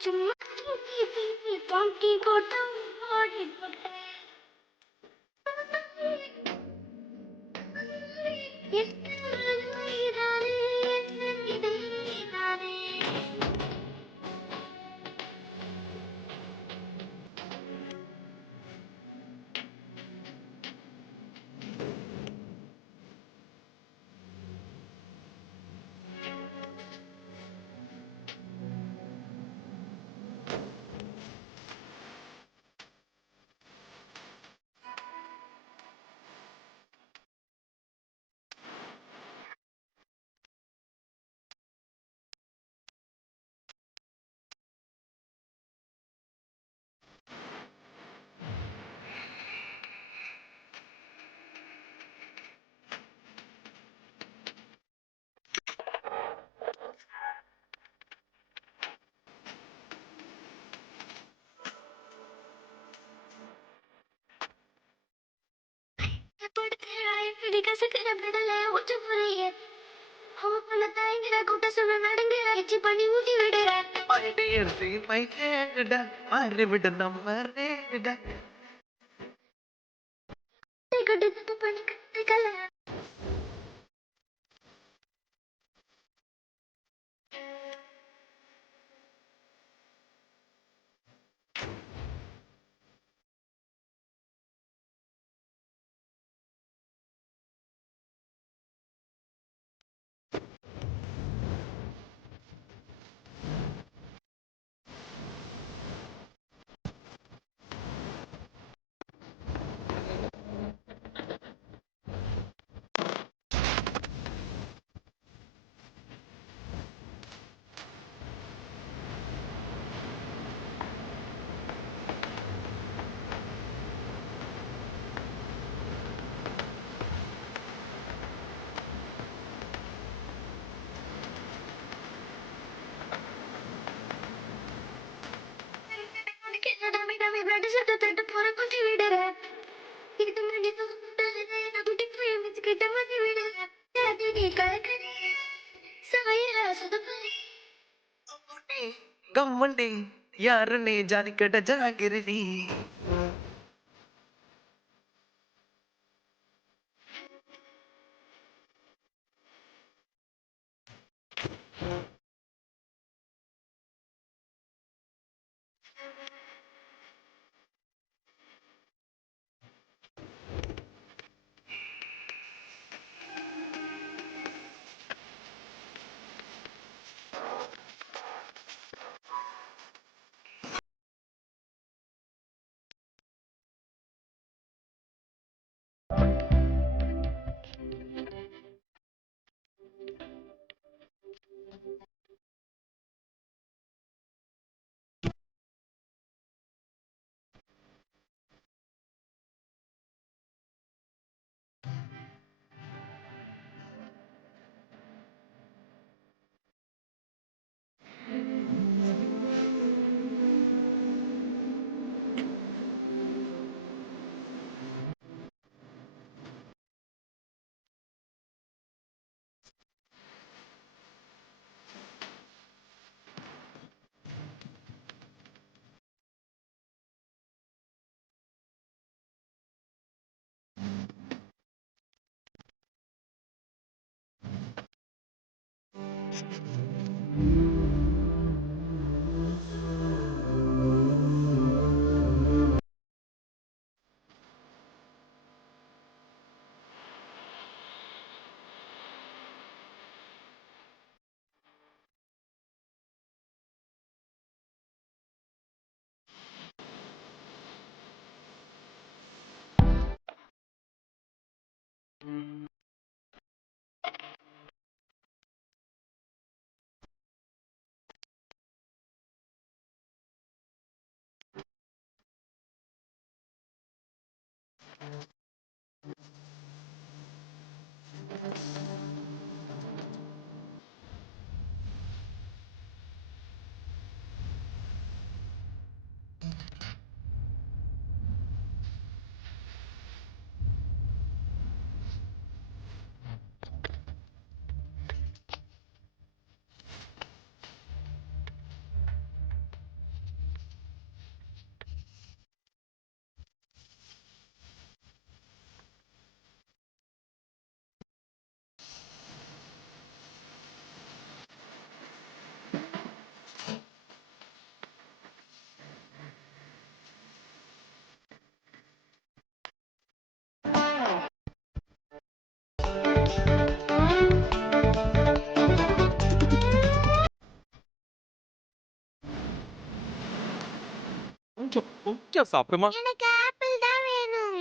சும்மா பாக்கி போட்டு ஓடி மாறிவிட நம்ம கம்மண்டி யாருன்னே ஜானிக்கட்ட ஜாகிரி கொஞ்சம் கொஞ்சம் சாப்பிடுமா? எனக்கு ஆப்பிள் தான் வேணும்.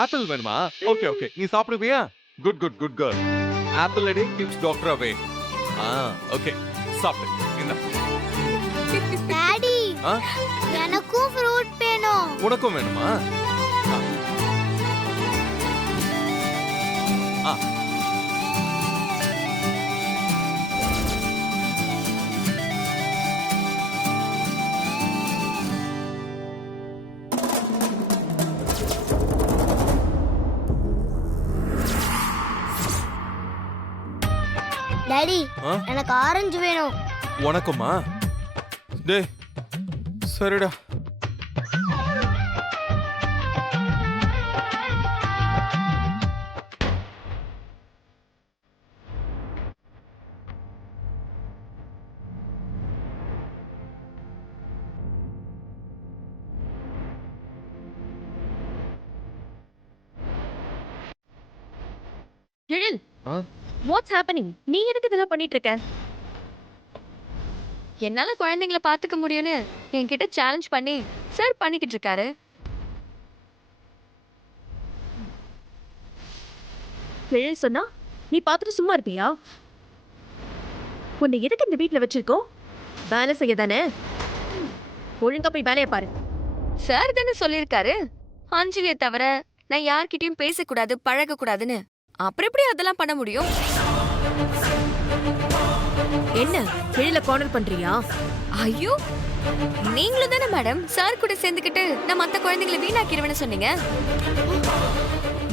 ஆப்பிள் வேணுமா? Okay okay. நீ சாப்பிடுவியா? Good good good girl. Apple a day keeps doctor away. Okay. சாப்பிடு. இந்த டாடி, ஆ எனக்கும் ஃப்ரூட் வேணும். உனக்கும் வேணுமா? ஆ டாடி, ஆ எனக்கு ஆரஞ்சு வேணும். உனக்குமா? டேய் சரிடா. எழில், ஆ வாட்ஸ் ஹேப்பனிங்? நீ எதுக்கு இதெல்லாம் பண்ணிட்டு இருக்க? என்னால குழந்தைங்களை பாத்துக்க முடியும்னு என்கிட்ட சேலஞ்ச் பண்ணி சார் பண்ணிக்கிட்டு இருக்காரு. எழில் சொன்னா நீ பார்த்துட்டு சும்மா இருப்பியா? உன்னை எதுக்கு இந்த வீட்ல வச்சிருக்கோம்? வேலை செய்ய தானே. ஒழுங்கா போய் வேலையை பாரு. சார் தானே சொல்லியிருக்காரு அஞ்சலியை தவிர நான் யார்கிட்டயும் பேசக்கூடாது பழகக்கூடாதுன்னு. அப்புறம் எப்படி அதெல்லாம் பண்ண முடியும்? என்ன எழில கார்னர் பண்றியா? ஐயோ, நீங்களும் தானே மேடம் சார் கூட சேர்ந்துக்கிட்டு நான் மத்த குழந்தைங்களை வீணாக்கிடுவேன்னு சொன்னீங்க.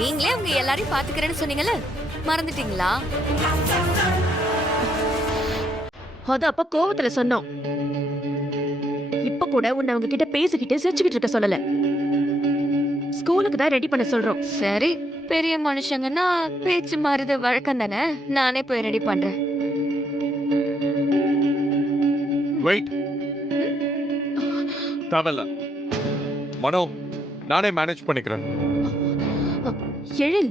நீங்களே அவங்க எல்லாரையும் பாத்துக்கிறேன்னு சொன்னீங்கல்ல, மறந்துட்டீங்களா? அது அப்ப கோவத்துல சொன்னோம். இப்ப கூட உன்னை அவங்க கிட்ட பேசிக்கிட்டு சிரிச்சுக்கிட்டு இருக்க சொல்லல. ஸ்கூலுக்கு தான் ரெடி பண்ண சொல்றோம். சரி, பெரிய மனுஷங்கன்னா பேச்சு மாறுது வழக்கம் தானே. நானே போய் ரெடி பண்றேன். வெயிட். தேவையில்ல. மனோ, நானே மேனேஜ் பண்ணிக்கிறேன். எழில்,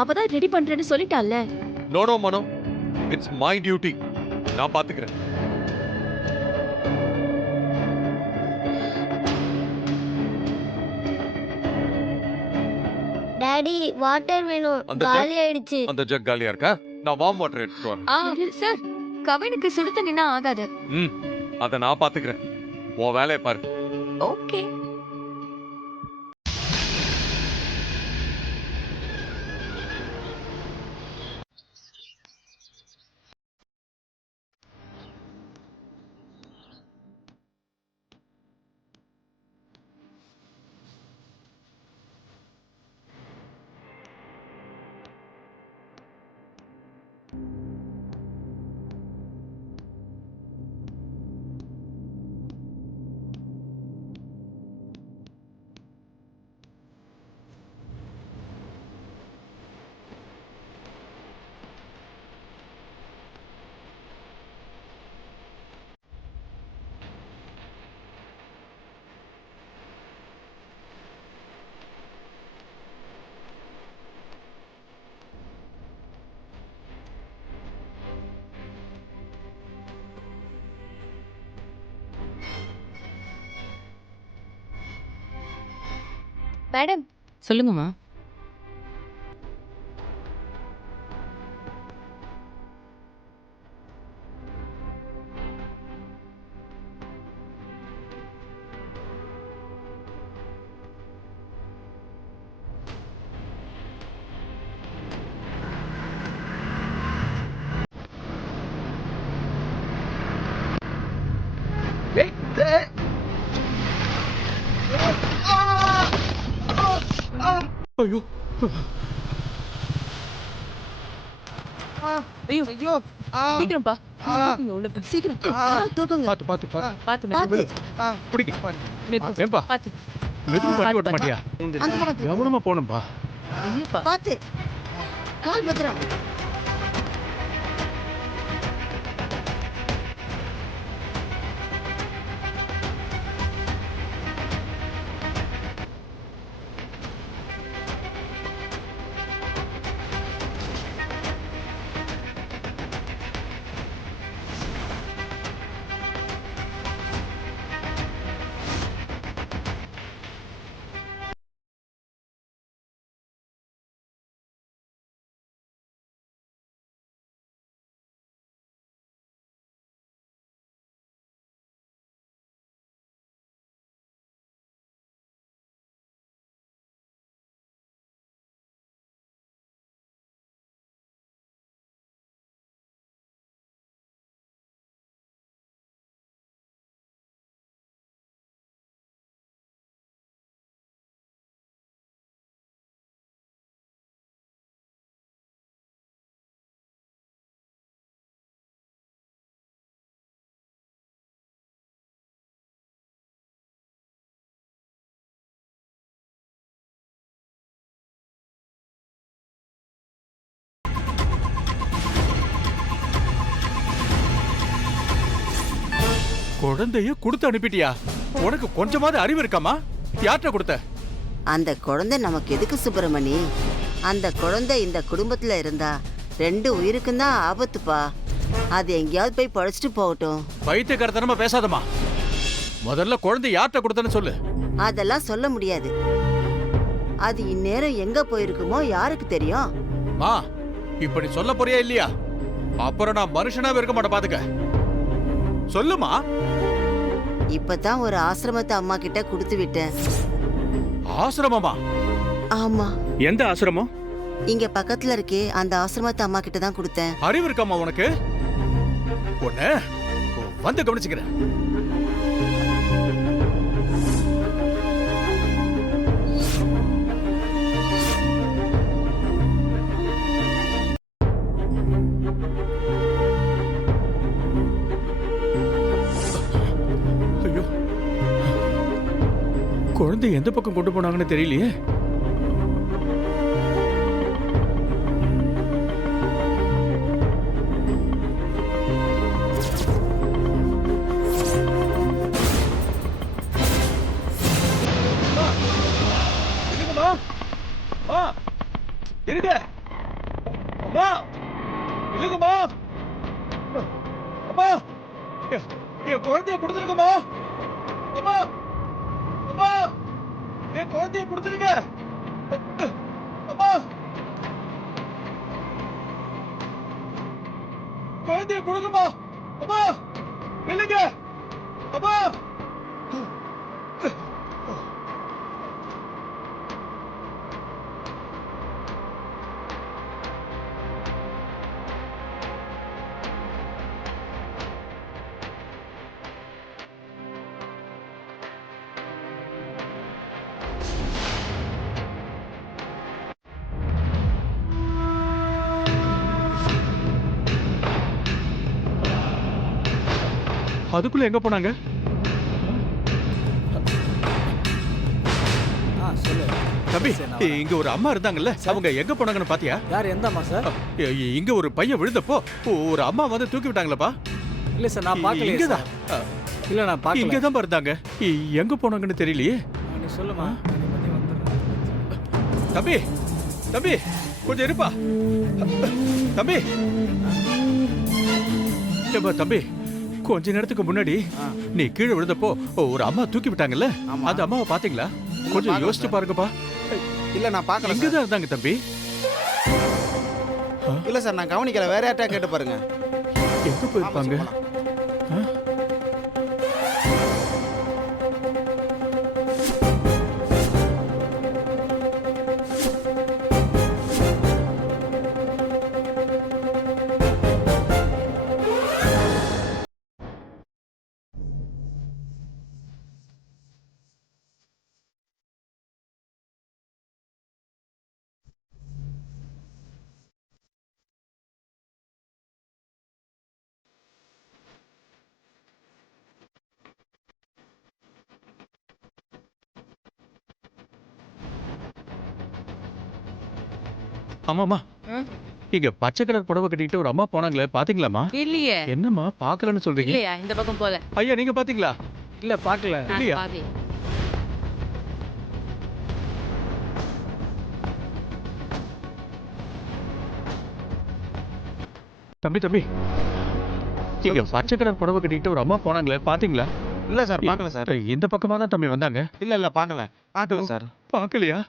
அவதான் ரெடி பண்றேன்னு சொல்லிட்டால. No no Mano, it's my duty. நான் பாத்துக்கிறேன். டாடி, வாட்டர் வேணும். அந்த jug- காலி ஆயிடுச்சு. அந்த ஜக் காலியா இருக்கா? நான் வார்ம் வாட்டர் எடுத்துட்டு வரேன். சார், கவினுக்கு சுடு தண்ணினா ஆகாது. அதை நான் பாத்துக்கிறேன். உன் வேலையை பாரு. ஓகே. மேடம், சொல்லுங்கம்மா. ஐயோ ஐயோ ஐயோ சீக்கிரம்ப்பா. உள்ள போ. சீக்கிரம் தூக்குங்க. பாத்து பாத்து பாத்து பாத்து மேடம். பிடிக்க மெதுவா. ஏன்பா பாத்து. மெதுவா பண்ணி ஓட்ட மாட்டியா கவனமா போகணும்பா ஐயோப்பா. பாத்து, கால் பத்திரம். குழந்தைய கொடுத்து அனுப்பிட்டியா? உனக்கு கொஞ்சமாவது அறிவு இருக்காமா? யார்கிட்ட கொடுத்த? அந்த குழந்தை நமக்கு எதுக்கு சுப்பிரமணி? அந்த குழந்தை இந்த குடும்பத்துல இருந்தா 2 உயிருக்கும் தான் ஆபத்துப்பா. அது எங்கேயாவது போய் பழிச்சிட்டு போகட்டும். பைத்தியக்காரத்தனமா பேசாதம்மா. முதல்ல குழந்தை யார்கிட்ட கொடுத்தன்னு சொல்லு. அதெல்லாம் சொல்ல முடியாது. அது இந்நேரம் எங்க போயிருக்குமோ யாருக்கு தெரியும்? மா, இப்ப நீ சொல்ல போறியா இல்லையா? அப்புறம் நான் மனுஷனாவே இருக்க மாட்டேன், பாத்துக்க. சொல்லுமா. இப்பதான் ஒரு ஆசிரமத்தை அம்மா கிட்ட கொடுத்து விட்டேன். ஆசிரமமா? ஆமா, எந்த ஆசிரமம்? இங்க பக்கத்துல இருக்கே அந்த ஆசிரமத்தை அம்மா கிட்ட தான் கொடுத்தேன். அறிவு இருக்காமா உனக்கு? ஒண்ணு வந்து கவனிச்சுக்கிறேன். ஐயோ, குழந்தை எந்த பக்கம் கொண்டு போனாங்கன்னு தெரியலையே. இருங்க அம்மா, இல்லைங்கம்மா. அம்மா, என் குழந்தைய கொடுத்துருங்கம்மா. அம்மா, அம்மா, என் குழந்தைய கொடுத்துருங்க. அம்மா, குழந்தைய கொடுங்கம்மா. அம்மா, இல்லைங்க. அம்மா. அதுக்குள்ள எங்க போனாங்க? தம்பி, இங்க ஒரு அம்மா இருந்தாங்கல்ல, அவங்க எங்க போனாங்கன்னு பாத்தியா? யார், எந்த அம்மா சார்? இங்க ஒரு பையன் விழுந்தப்போ ஒரு அம்மா வந்து தூக்கி விட்டாங்களப்பா. இல்ல சார், நான் பார்க்கல. இங்கதான். இல்ல, நான் பார்க்கல. இங்க தான் இருந்தாங்க. எங்க போனாங்கன்னு தெரியலையே. நீ சொல்லுமா, நான் பத்தி வந்துடுறேன். தம்பி, தம்பி, கொஞ்சம் இருப்பா. தம்பி, ஏப்பா தம்பி, கொஞ்ச நேரத்துக்கு முன்னாடி நீ கீழே விழுந்தப்போ ஒரு அம்மா தூக்கி விட்டாங்கல்ல, அந்த அம்மாவை பாத்தீங்களா? கொஞ்சம் யோசிச்சு பாருங்கப்பா. இல்ல, நான் பார்க்கல. இங்கதான் இருந்தாங்க தம்பி. இல்ல சார், நான் கவனிக்கல. வேற யார்ட்டா கேட்டு பாருங்க. எங்க போயிருப்பாங்க? ஆமாமா, இங்க பச்சை கலர் புடவை கட்டிட்டு ஒரு அம்மா போனாங்களே, பாத்தீங்களாமா? இல்லையே. என்னம்மா பாக்கலன்னு சொல்றீங்க? இல்லையா, இந்த பக்கம் போல. ஐயா, நீங்க பாத்தீங்களா? இல்ல, பார்க்கல. இல்லையா? பாக்கல. தம்பி தம்பி, இங்க பச்சை கலர் புடவை கட்டிட்டு ஒரு அம்மா போனாங்களே, பாத்தீங்களா? இல்ல சார், பார்க்கல சார். இந்த பக்கமா தான் தம்பி வந்தாங்க. இல்ல, பார்க்கல. பார்க்கல சார். பாக்கலையா?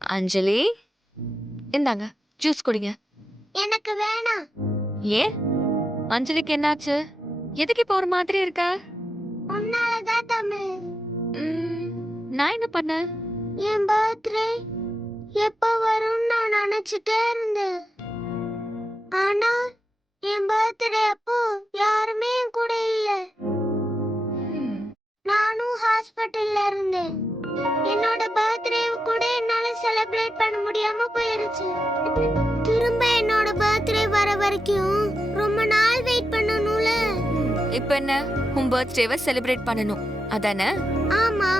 அஞ்சலி, இந்தாங்க ஜூஸ் குடிங்க. எனக்கு வேணாம். ஏன் அஞ்சலிக்கு என்னாச்சு? எதுக்கு இப்ப ஒரு மாதிரி இருக்கா? உன்னாலதான் தமிழ். ம், நான் என்ன பண்ணேன்? என் பர்த்டே எப்ப வரும்னு நான் நினைச்சிட்டே இருந்தேன். ஆனா என் பர்த்டே அப்போ யாருமே என் கூட இல்ல. நானும் ஹாஸ்பிட்டல்ல இருந்தேன். என்னோட பர்த்டே கூட என்னால செலிப்ரேட் பண்ண முடியாம போயிருச்சு. திரும்ப என்னோட பர்த்டே வர வரைக்கும் ரொம்ப நாள் வெயிட் பண்ணணும்ல. இப்ப என்ன, உன் பர்த்டேவை செலிப்ரேட் பண்ணணும் அதானே? ஆமா,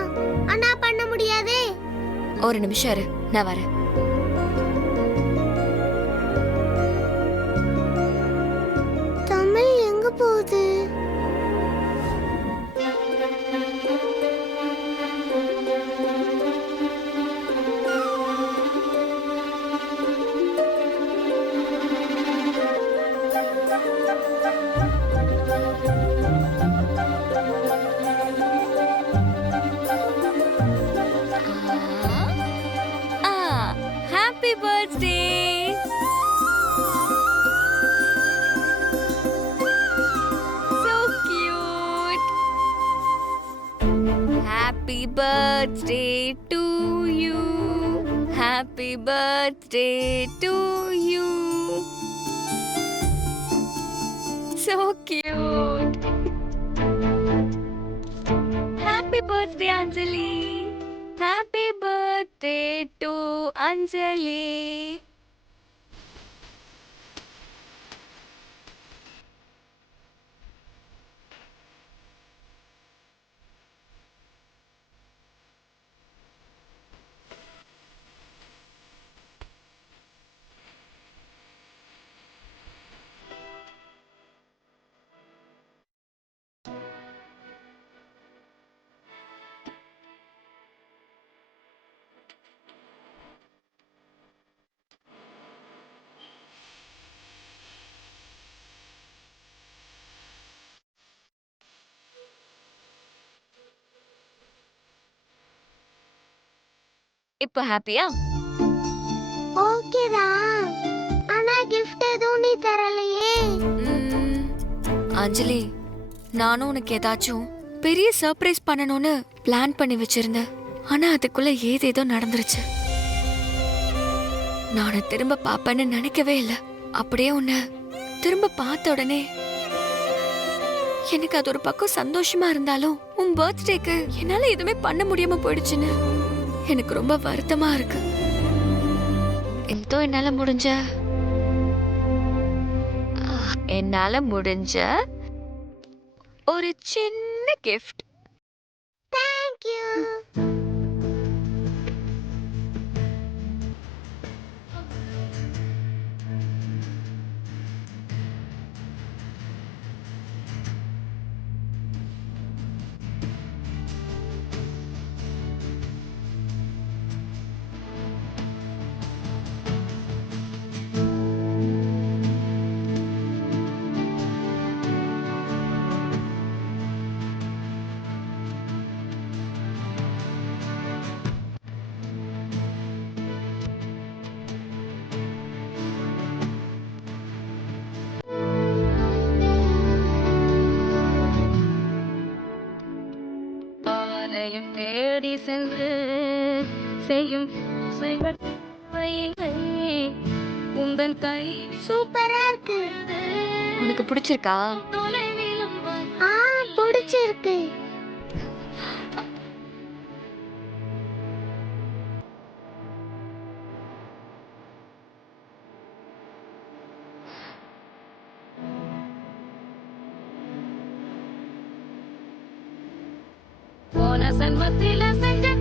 ஆனா பண்ண முடியாதே. ஒரு நிமிஷம் இரு, நான் வரேன். தமிழ் எங்க போகுது? Happy birthday. So cute. Happy birthday to you. Happy birthday to you. So cute. Happy birthday, Anjali. Happy birthday to Anjali. இப்போ ஹாப்பியா? ஓகே தான். ஆனா gift எதுவும் நீ தரலையே. அஞ்சலி, நானும் உனக்கு ஏதாச்சும் பெரிய சர்ப்ரைஸ் பண்ணணும்னு பிளான் பண்ணி வச்சிருந்தேன். ஆனா அதுக்குள்ள ஏதேதோ நடந்துருச்சு. நான் உன்னை திரும்ப பாப்பேன்னு நினைக்கவே இல்லை. அப்படியே உன்னை திரும்ப பார்த்த உடனே எனக்கு அது ஒரு பக்கம் சந்தோஷமா இருந்தாலும் உன் பர்த்டேக்கு என்னால எதுவுமே பண்ண முடியாம போயிடுச்சுன்னு எனக்கு ரொம்ப வருத்தமா இருக்கு. என்னால முடிஞ்ச ஒரு சின்ன கிஃப்ட். Thank you. தேடி சென்று செய்யும் உங்கள் கை சூப்பரா இருக்கு. உனக்கு பிடிச்சிருக்கா? பிடிச்சிருக்கு. போன சன்மத்தில செஞ்ச